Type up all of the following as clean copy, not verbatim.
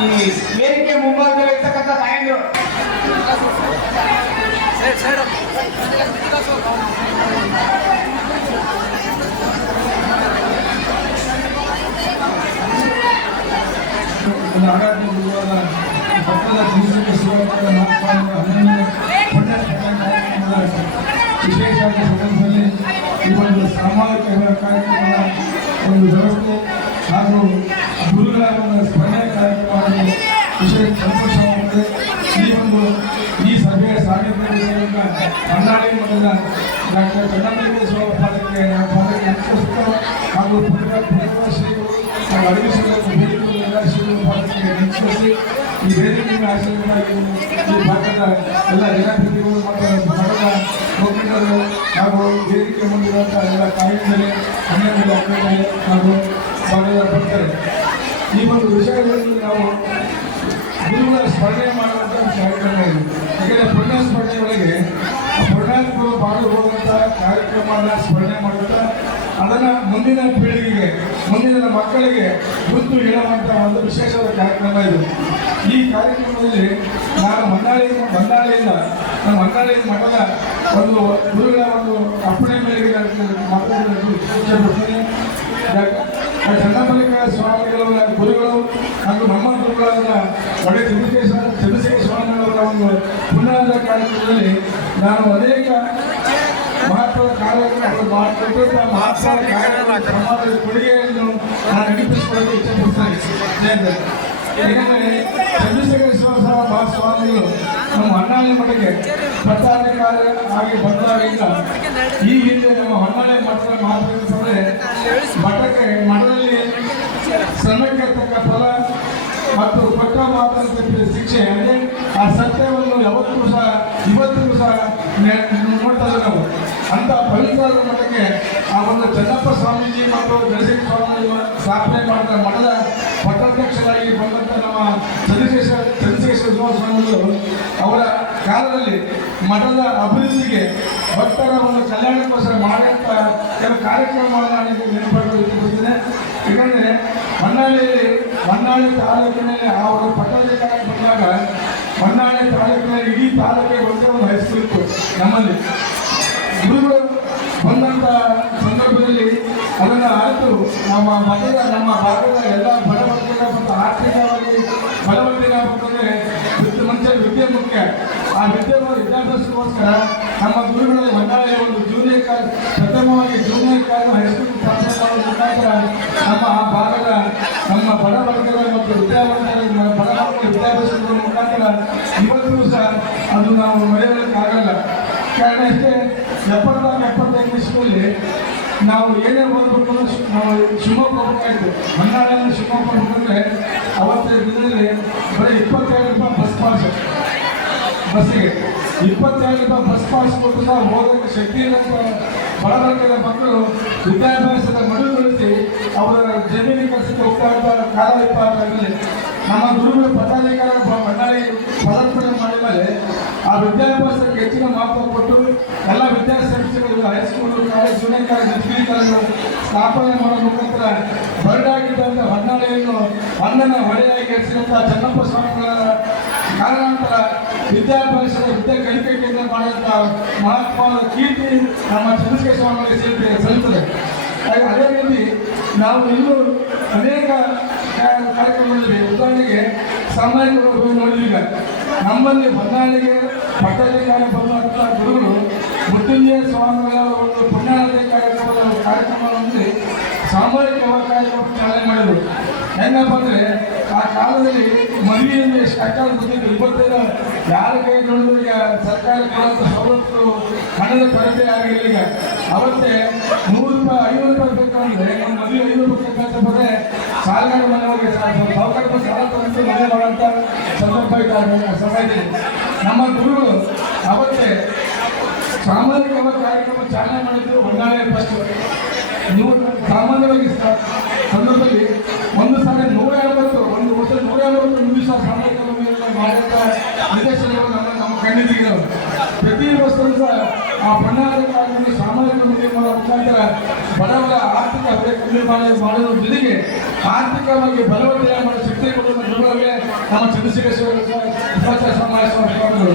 ಈ ವೇದಿಕೆ ಮುಂಭಾಗದಲ್ಲಿ ಇರ್ತಕ್ಕಂಥ ತಾಯಂದಿರು ಆರಾಧನೆ ಗುರುವಾದ ಭಕ್ತದ ಶ್ರೀ ಶಿವರಾತ್ರಿ ವಿಶೇಷ ಸಂದರ್ಭದಲ್ಲಿ ಈ ಒಂದು ಸಾಮಾಜಿಕ ಕಾರ್ಯಕ್ರಮದ ಒಂದು ವ್ಯವಸ್ಥೆ ಹಾಗೂ ಗುರುಗಳ ಒಂದು ಸ್ಮರಣೆ ಕಾರ್ಯಕ್ರಮವನ್ನು ವಿಶೇಷ ಸಂತೋಷವಾಗಿದೆ. ಈ ಸಭೆಯ ಸಾನ್ನಿಧ್ಯ ಹೊನ್ನಾಳಿ ಮಠದ ಡಾಕ್ಟರ್ ಚನ್ನಮಲ್ಲಿಂಗೇಶ್ವರ ಪಾದಕ್ಕೆ ನಮಸ್ಕರಿಸುತ್ತಾ ಹಾಗೂ ಶ್ರೀಗಳು ಹಾಗೂ ಅಡವಿಸಲು ಎಲ್ಲ ಶ್ರೀಗಳ ಪಾದಕ್ಕೆ ನಮಸ್ಕರಿಸಿ ಈ ವೇದಿಕೆಯ ಆಶೀರ್ವಾದ ಈ ಭಾಗದ ಎಲ್ಲ ಜನಪ್ರತಿನಿಧಿಗಳು ಮತ್ತು ಮಠದ ಮುಖಂಡರು ಹಾಗೂ ವೇದಿಕೆ ಮುಂದಿರುವಂಥ ಎಲ್ಲ ಕಾಯಿಲೆ ಅನ್ಯಗಳ ಹಾಗೂ ಭಾಗದ ಭಕ್ತರು ಈ ಒಂದು ವಿಷಯದಲ್ಲಿ ನಾವು ಗುರುಗಳ ಸ್ಮರಣೆ ಮಾಡುವಂಥ ಕಾರ್ಯಕ್ರಮ ಇದೆ. ಯಾಕೆಂದರೆ ಪುಣ್ಯ ಸ್ಮರಣೆಯೊಳಗೆ ಪುಣ್ಯಾತ್ಮರು ಪಾಲ್ಗೊಳ್ಳುವಂಥ ಕಾರ್ಯಕ್ರಮನ ಸ್ಮರಣೆ ಮಾಡುತ್ತಾ ಅದನ್ನು ಮುಂದಿನ ಪೀಳಿಗೆಗೆ ಮುಂದಿನ ಮಕ್ಕಳಿಗೆ ಗುರುತು ಹೇಳುವಂಥ ಒಂದು ವಿಶೇಷವಾದ ಕಾರ್ಯಕ್ರಮ ಇದು. ಈ ಕಾರ್ಯಕ್ರಮದಲ್ಲಿ ನಾನು ಹೊನ್ನಾಳಿಯಿಂದ ಮಠದ ಒಂದು ಗುರುಗಳ ಒಂದು ಅಪ್ಪಣೆ ಮೇರೆಗೆ ಮಾತಾಡೋದಕ್ಕೆ ಇಷ್ಟಪಡ್ತೀನಿ. ಚನ್ನಮಲ್ಲಿಂಗ ಸ್ವಾಮಿಗಳವರ ಗುರುಗಳು ಹಾಗೂ ನಮ್ಮ ಗುರುಗಳಾದ ಒಡೆ ಚಂದ್ರಶೇಖರ ಸ್ವಾಮಿಗಳವರ ಒಂದು ಪುನರಾದ ಕಾರ್ಯಕ್ರಮದಲ್ಲಿ ನಾನು ಅನೇಕ ಮಹತ್ವದ ಕಾರ್ಯಕ್ರಮಗಳು ಸಮಾಜದ ಕೊಡುಗೆಯನ್ನು ನಾನು ನೆನಪಿಸಿಕೊಳ್ಳಲು ಇಷ್ಟಪಡ್ತೇನೆ. ಏಕೆಂದರೆ ಚಂದ್ರಶೇಖರ ಸ್ವಾಮಿಗಳು ನಮ್ಮ ಹೊನ್ನಾಳಿ ಮಠಕ್ಕೆ ಪಟ್ಟಾಧಿಕಾರಿ ಆಗಿ ಬಂದಾಗಿಂದ ಈ ಹಿಂದೆ ನಮ್ಮ ಹೊನ್ನಾಳಿ ಮಠದ ಮಾತಂದ್ರೆ ಮಠದಲ್ಲಿ ಶ್ರಮಕ್ಕೆ ತಕ್ಕ ಫಲ ಮತ್ತು ಪಟ್ಟ ಮಾತನ್ನು ಶಿಕ್ಷೆ ಅಂದರೆ ಆ ಸತ್ಯವನ್ನು ಇವತ್ತಿಗೂ ಸಹ ನೋಡ್ತಾರೆ ನಾವು. ಅಂತ ಪವಿತ್ರ ಮಠಕ್ಕೆ ಆ ಒಂದು ಚನ್ನಪ್ಪ ಸ್ವಾಮೀಜಿ ಮತ್ತು ಜಗದೀಶ್ ಸ್ವಾಮಿ ಸ್ಥಾಪನೆ ಮಾಡಿದ ಮಠದ ಪಟ್ಟಾಧ್ಯಕ್ಷರಾಗಿ ಬಂದಂಥ ನಮ್ಮ ಚಂದ್ರಶೇಖರ ಸ್ವಾಮಿಗಳು ಅವರ ಕಾಲದಲ್ಲಿ ಮಠದ ಅಭಿವೃದ್ಧಿಗೆ ಭಕ್ತರ ಒಂದು ಕಲ್ಯಾಣಕ್ಕೋಸ್ಕರ ಮಾಡುವಂಥ ಕೆಲವು ಕಾರ್ಯಕ್ರಮಗಳನ್ನು ನೆನಪಿಸಿದ್ದೇನೆ. ಯಾಕಂದರೆ ಹೊನ್ನಾಳಿ ತಾಲೂಕಿನಲ್ಲಿ ಆ ಒಂದು ಪಟ್ಟಾಧಿಕಾರಿ ಬಂದಾಗ ಹೊನ್ನಾಳಿ ತಾಲೂಕಿನಲ್ಲಿ ಇಡೀ ತಾಲೂಕಿಗೆ ಒಂದೇ ಒಂದು ಹೈಸ್ಕೂಲ್ ಇತ್ತು. ನಮ್ಮಲ್ಲಿ ಗುರುಗಳು ಬಂದಂಥ ಸಂದರ್ಭದಲ್ಲಿ ಅದನ್ನು ಅರಿತು ನಮ್ಮ ಭಾಗದ ಎಲ್ಲ ಬಡವರ್ಗ ಮತ್ತು ಆರ್ಥಿಕವಾಗಿ ಬಲವರ್ಧನೆ ಮನುಷ್ಯರ ವಿದ್ಯೆ ಮುಖ್ಯ. ಆ ವಿದ್ಯಾಭ್ಯಾಸಕ್ಕೋಸ್ಕರ ನಮ್ಮ ಗುರುಗಳು ಹೊನ್ನಾಳಿ ಒಂದು ಜೂನಿಯರ್ ಕಾಲೇಜ್ ಪ್ರಥಮವಾಗಿ ಜೂನಿಯರ್ ಕಾಲೇಜ್ ಹೈಸ್ಕೂಲ್ ಸ್ಥಾಪನೆ ಮಾಡುವ ಮುಖಾಂತರ ನಮ್ಮ ಆ ಭಾಗದ ನಮ್ಮ ಬಡವರ್ಗದ ಮತ್ತು ವಿದ್ಯಾಭ್ಯಾಸದ ಮುಖಾಂತರ ಇವತ್ತಿಗೂ ಸಹ ಅದು ನಾವು ಮರೆಯೋದಕ್ಕಾಗಲ್ಲ. ಕಾರಣ ಅಷ್ಟೇ 70-75 ಇಸ್ವಿಯಲ್ಲಿ ನಾವು ಏನೇ ಓದಬೇಕು ನಾವು ಶಿವಮೊಗ್ಗ ಹೋಗ್ಬೇಕಾಯ್ತು. ಹೊನ್ನಾಳಿಯಲ್ಲಿ ಶಿವಮೊಗ್ಗ ಹೋಗ್ಬೇಕಂದ್ರೆ ಅವತ್ತಿನ ದಿನದಲ್ಲಿ ಬರೀ 25 ರೂಪಾಯಿ ಬಸ್ಸಿಗೆ 25 ರೂಪಾಯಿ ಬಸ್ ಪಾಸ್ ಕೊಟ್ಟು ಸಹ ಹೋಗೋಕ್ಕೆ ಶಕ್ತಿ ಇಲ್ಲಂತ ಬಡವರ್ಗದ ಮಕ್ಕಳು ವಿದ್ಯಾಭ್ಯಾಸದ ಮಡುಗೊಳಿಸಿ ಅವರ ಜಮೀನಿನ ಕೆಲಸಕ್ಕೆ ಹೋಗ್ತಾ ಇದ್ದ ಕಾಲ ಇಪ್ಪಾಗಲಿ ನಮ್ಮ ಗುರುಗಳು ಪಟ್ಟಾಧಿಕಾರ ಹೊನ್ನಾಳಿ ಪದಾರ್ಪಣೆ ಮಾಡಿದ ಮೇಲೆ ಆ ವಿದ್ಯಾಭ್ಯಾಸಕ್ಕೆ ಹೆಚ್ಚಿನ ಮಹತ್ವ ಕೊಟ್ಟು ಎಲ್ಲ ವಿದ್ಯಾಸಂಸ್ಥೆಗಳು high school college junior college degree college ಸ್ಥಾಪನೆ ಮಾಡೋ ಮುಖಾಂತರ ಬರಡಾಗಿದ್ದಂಥ ಹೊನ್ನಾಳಿಯನ್ನು ಒಂದನ್ನು ಹೊಡೆಯಾಗಿ ಹೆಚ್ಚಿದಂಥ ಚನ್ನಪ್ಪ ಸ್ವಾಮಿಗಳ ಕಾರಣಾಂತರ ವಿದ್ಯಾ ಕಲಿಕೆ ಕೇಂದ್ರ ಮಾಡಿದಂಥ ಮಹಾತ್ಮನ ಕೀರ್ತಿ ನಮ್ಮ ಚಂದ್ರಶೇಖರ ಸ್ವಾಮಿಗಳಿಗೆ ಸಲ್ಲುತ್ತದೆ. ಅದೇ ರೀತಿ ನಾವು ಇನ್ನೂ ಅನೇಕ ಕಾರ್ಯಕ್ರಮಗಳಿವೆ. ಉದಾಹರಣೆಗೆ ಸಾಮಾಜಿಕ ನೋಡಿದಾಗ ನಮ್ಮಲ್ಲಿ ಹೊನ್ನಾಳಿಗೆ ಪಟ್ಟಾಧಿಕಾರಿ ಬಂದಂಥ ಗುರುಗಳು ಮೃತ್ಯುಂಜಯ ಸ್ವಾಮಿಗಳ ಒಂದು ಪುಣ್ಯಾನದ ಕಾರ್ಯಕ್ರಮದಲ್ಲಿ ಸಾಮಾಜಿಕ ಕಾರ್ಯಕ್ರಮ ಚಾಲನೆ ಮಾಡಿದರು. ಹೆಂಗಪ್ಪ ಅಂದರೆ ಆ ಕಾಲದಲ್ಲಿ ಮದುವೆಯಲ್ಲಿ ಎಷ್ಟು ಕಷ್ಟ ಬಂದಿದ್ದು ಇವತ್ತೇನು ಯಾರ ಕೈ ನೋಡಿದ್ರು ಈಗ ಸರ್ಕಾರ ಕೊಡುವಂಥ ಸವಲತ್ತು ಹಣದ ಕೊರತೆ ಆಗಿಲ್ಲ. ಈಗ ಅವತ್ತೇ 100 ರೂಪಾಯಿ 50 ರೂಪಾಯಿ ಬೇಕಂದ್ರೆ ಒಂದು ಮದುವೆ 5 ರೂಪಾಯಿ ಬೇಕಂತ ಬಂದರೆ ಸಾಲಗಾರ ಮನೆಯೊಳಗೆ ಸಾವುಕಾರ ಸಾಲ ತಗೊಂಡು ಮನೆ ಮಾಡುವಂಥ ಸಂದರ್ಭ ಇದೆ. ನಮ್ಮ ಗುರುಗಳು ಅವತ್ತೇ ಸಾಮಾಜಿಕ ಕಾರ್ಯಕ್ರಮ ಚಾಲನೆ ಮಾಡಿದ್ದು ಹೊನ್ನಾಳಿ ಫಸ್ಟ್. ನೀವು ಸಾಮಾನ್ಯವಾಗಿ ಸಂದರ್ಭದಲ್ಲಿ ಒಂದು ಸಾರಿ 150 ನಿಮಿಷ ಸಾಮಾಜಿಕ ಮಾಡಿದಂಥ ನಿದರ್ಶನಗಳು ನಮ್ಮ ಕಣ್ಣಿಗೆ ಪ್ರತಿ ವರ್ಷವೂ ಸಹ ಆ ಬಣ್ಣಾಧಿಕಾರಿಗಳು ಸಾಮಾಜಿಕ ಮಾಧ್ಯಮದ ಮುಖಾಂತರ ಬಡವರ ಆರ್ಥಿಕ ಹೊರೆ ಕಮ್ಮಿ ಮಾಡೋದ್ರ ಜೊತೆಗೆ ಆರ್ಥಿಕವಾಗಿ ಬಲವರ್ಧನೆ ಮಾಡೋ ಶಕ್ತಿ ಕೊಡುವ ಗುರುಗಳಿಗೆ ನಮ್ಮ ಚಂದ್ರಶೇಖರ ಸ್ವಾಮಿಗಳು.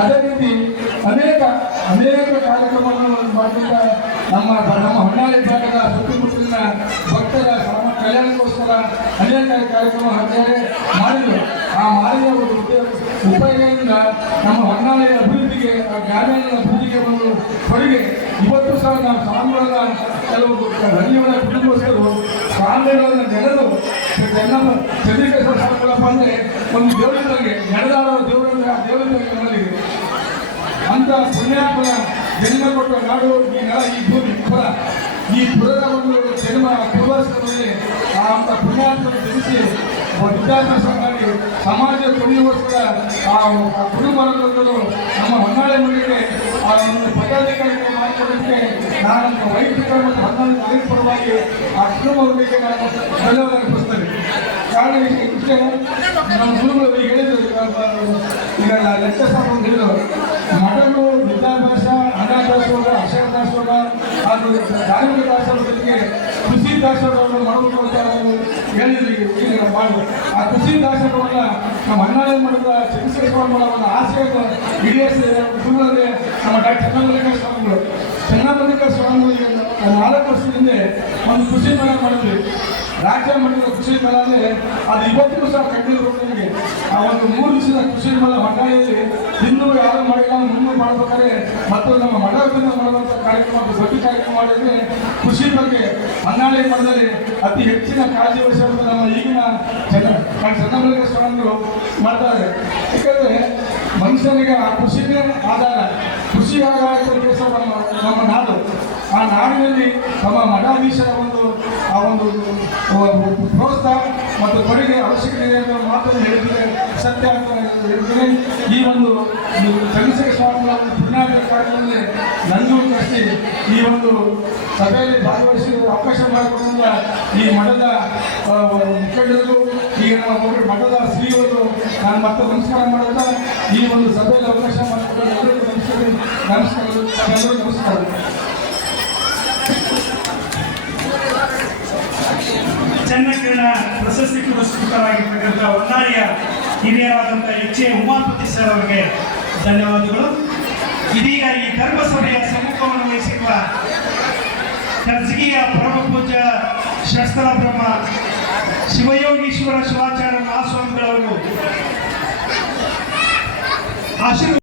ಅದೇ ರೀತಿ ಅನೇಕ ಕಾರ್ಯಕ್ರಮಗಳನ್ನು ಮಾಡಿದ ನಮ್ಮ ಹೊನ್ನಾಳಿ ಭಾಗದ ಸುತ್ತಮುತ್ತಲಿನ ಭಕ್ತರ ಕಲ್ಯಾಣಕ್ಕೋಸ್ಕರ ಅನೇಕ ಕಾರ್ಯಕ್ರಮ ಮಾಡಿದರು. ಆ ಮಾಡಿದ ಒಂದು ಉಪಯೋಗದಿಂದ ನಮ್ಮ ಹೊನ್ನಾಳಿಯ ಅಭಿವೃದ್ಧಿಗೆ, ಗ್ರಾಮೀಣ ಅಭಿವೃದ್ಧಿಗೆ ಒಂದು ಕೊಡುಗೆ. ಇವತ್ತು ಸಹ ನಾವು ಸ್ವಾಮಿಗಳನ್ನ ಕೆಲವು ಹಳ್ಳಿಗಳ ಕುಟುಂಬಸ್ಥರು ಸ್ವಾಮಿಗಳನ್ನು ನೆನೆದು ಚಂದ್ರಶೇಖರ ಸ್ವಾಮಿಗಳಪ್ಪ ಅಂದರೆ ಒಂದು ದೇವರಿದ್ದಂಗೆ ನಡೆದಾಡೋ ದೇವರಿದ್ದಂಗೆ ನಮ್ಮಲ್ಲಿದೆ. ಅಂತ ಪುಣ್ಯಾತ್ಮನ ಜನ್ಮ ಕೊಟ್ಟ ನಾಡು ಈ ನೆಲ, ಈ ಭೂಮಿ ಪುರ. ಈ ಪುರದ ಒಂದು ಜನ್ಮ ಪೂರ್ವಾಶ್ರಮದಲ್ಲಿ ಆ ಅಂತ ಪುಣ್ಯಾತ್ಮನ ಜನಿಸಿ ವಿದ್ಯಾಭ್ಯಾಸ ಮಾಡಿ ಸಮಾಜ ಕೊನೆಗೋಸ್ಕರ ಆ ಕುಟುಂಬಗಳು ನಮ್ಮ ಹೊನ್ನಾಳಿ ಮಂಡಳಿಗೆ ಆ ಒಂದು ಪದಾಧಿಕಾರಿಗಳು ಮಾಡಿಕೊಡೋದಕ್ಕೆ ನಾನು ವೈಯಕ್ತಿಕ ಮತ್ತು ಹೊನ್ನಾಳಿ ಪರವಾಗಿ ಆ ಕುಟುಂಬಗಳಿಗೆ ನಾನು ಧನ್ಯವಾದ ಅರ್ಪಿಸ್ತೇನೆ. ಕಾರಣ ಇಷ್ಟೇ, ನಮ್ಮ ಗುರುಗಳು ಈಗ ಹೇಳಿದ್ರು, ಈಗ ಲೆಕ್ಕ ಸಾಕು ಹೇಳಿದರು, ಮಠಗಳು ವಿದ್ಯಾಭ್ಯಾಸ, ಅನಾಥಾಶ್ರಮ, ಅಕ್ಷರ ದಾಸೋಹ ಹಾಗೂ ಧಾರ್ಮಿಕ ದಾಸೋಹ ಜೊತೆಗೆ ಕೃಷಿ ದಾಸೋಹವನ್ನು ಮಾಡಬೇಕು ಅಂತ ಹೇಳಿದ್ರು. ಈಗ ಮಾಡಿದ್ರು ಆ ಕೃಷಿ ದಾಸೋಹವನ್ನು ನಮ್ಮ ಹೊನ್ನಾಳಿ ಮಠದ ಚಂದ್ರಶೇಖರ ಸ್ವಾಮಿಗಳ ಆಶಯದ ಈಡೇರಿಸಿದ ಗುರುಗಳೇ ನಮ್ಮ ಡಾಕ್ಟರ್ ಚೆನ್ನಮಲ್ಲಿಕಾರ್ಜುನ ಸ್ವಾಮಿಗಳು. ಚೆನ್ನಮಲ್ಲಿಕಾರ್ಜುನ ಸ್ವಾಮಿಗಳಿಗೆ 4 ವರ್ಷದ ಹಿಂದೆ ಒಂದು ಕೃಷಿ ಮೇಳ ಮಾಡಿದ್ವಿ. ರಾಜ್ಯ ಮಟ್ಟದ ಕೃಷಿ ಮೇಳ ಅಂದರೆ ಅದು ಇವತ್ತಿಗೂ ಸಹ ಕಂಡಿದ್ರು. ನಮಗೆ ಆ ಒಂದು 3 ದಿವಸದ ಕೃಷಿ ಮೇಳ ಹೊನ್ನಾಳಿಯಲ್ಲಿ ಇನ್ನೂ ಯಾರು ಮಾಡಿಲ್ಲ, ಮುಂದೆ ಮಾಡಬೇಕಾದ್ರೆ ಮತ್ತು ನಮ್ಮ ಮಠದಿಂದ ಮಾಡುವಂಥ ಕಾರ್ಯಕ್ರಮ, ದೊಡ್ಡ ಕಾರ್ಯಕ್ರಮ ಮಾಡಿದರೆ ಕೃಷಿ ಬಗ್ಗೆ ಹೊನ್ನಾಳಿ ಮಠದಲ್ಲಿ ಅತಿ ಹೆಚ್ಚಿನ ಕಾಳಜಿ ವಹಿಸುವಂಥ ನಮ್ಮ ಈಗಿನ ಚೆನ್ನಮಲ್ಲಿಕಾರ್ಜುನ ಸ್ವಾಮಿಗಳು ಮಾಡ್ತಾರೆ. ಯಾಕಂದರೆ ಮನುಷ್ಯನಿಗೆ ಆ ಕೃಷಿನೇ ಆಧಾರ. ಕೃಷಿ ಆಧಾರಿತ ದೇಶ ನಮ್ಮ ನಾಡು. ಆ ನಾಡಿನಲ್ಲಿ ನಮ್ಮ ಮಠಾಧೀಶರ ಆ ಒಂದು ಪ್ರೋತ್ಸಾಹ ಮತ್ತು ಕೊಡುಗೆ ಅವಶ್ಯಕತೆ ಇದೆ ಅಂತ ಮಾತನ್ನು ಹೇಳಿದರೆ ಸತ್ಯ ಅಂತ ಹೇಳ್ತೀನಿ. ಈ ಒಂದು ಚಂದ್ರಶೇಖರ ಸ್ವಾಮಿಗಳ ಪುಣ್ಯಾರ್ಥ ಕಾರ್ಯಕ್ರಮದಲ್ಲಿ ನನಗೂ ಕಳಿಸಿ ಈ ಒಂದು ಸಭೆಯಲ್ಲಿ ಭಾಗವಹಿಸಿ ಅವಕಾಶ ಮಾಡಿಕೊಂಡ ಈ ಮಠದ ಮುಖಂಡರು, ಈಗ ನಮ್ಮ ಮಠದ ಶ್ರೀಗಳು ನಾನು ಮತ್ತೆ ನಮಸ್ಕಾರ ಮಾಡುತ್ತಾ ಈ ಒಂದು ಸಭೆಯಲ್ಲಿ ಅವಕಾಶ ಮಾಡಿಕೊಂಡು ಎಲ್ಲರಿಗೂ ನಮಸ್ಕಾರ. ಚೆನ್ನಕಿರಣ ಪ್ರಶಸ್ತಿ ಪುರಸ್ಕೃತರಾಗಿರ್ತಕ್ಕಂಥ ಹೊನ್ನಾಳಿಯ ಹಿರಿಯರಾದಂಥ ಎಚ್.ಎ. ಉಮಾಪತಿ ಸರ್ ಅವರಿಗೆ ಧನ್ಯವಾದಗಳು. ಇದೀಗ ಈ ಧರ್ಮಸಭೆಯ ಸಮ್ಮುಖವನ್ನು ವಹಿಸಿರುವ ಕರ್ಜಗಿಯ ಪರಮ ಪೂಜ್ಯ ಶಾಸ್ತ್ರ ಬ್ರಹ್ಮ ಶಿವಯೋಗೀಶ್ವರ ಶಿವಾಚಾರ್ಯ ಮಹಾಸ್ವಾಮಿಗಳವರು ಆಶೀರ್ವಾದ